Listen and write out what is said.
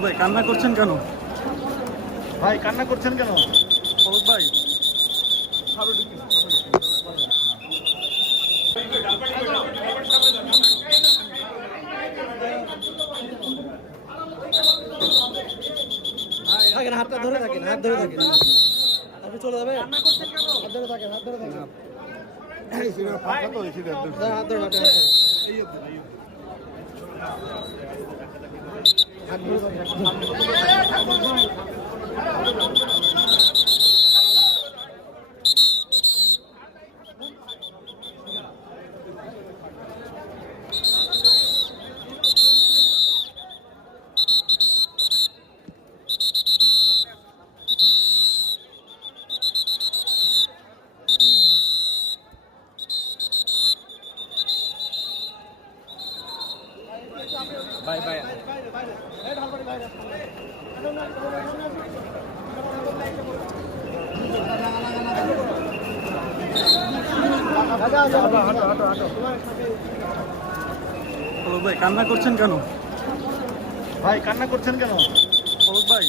ভাই কান্না করছেন কেন? ভাই কান্না করছেন কেন? ফলক ভাই। থাকেন হাতটা ধরে থাকেন হাত ধরে থাকেন। আপনি চলে যাবেন? হাত ধরে থাকেন হাত ধরে থাকেন হাত ধরে থাকেন। হাত ভাই ভাই ভাই কান্না করছেন কেন? ভাই কান্না করছেন কেন? ফলক ভাই।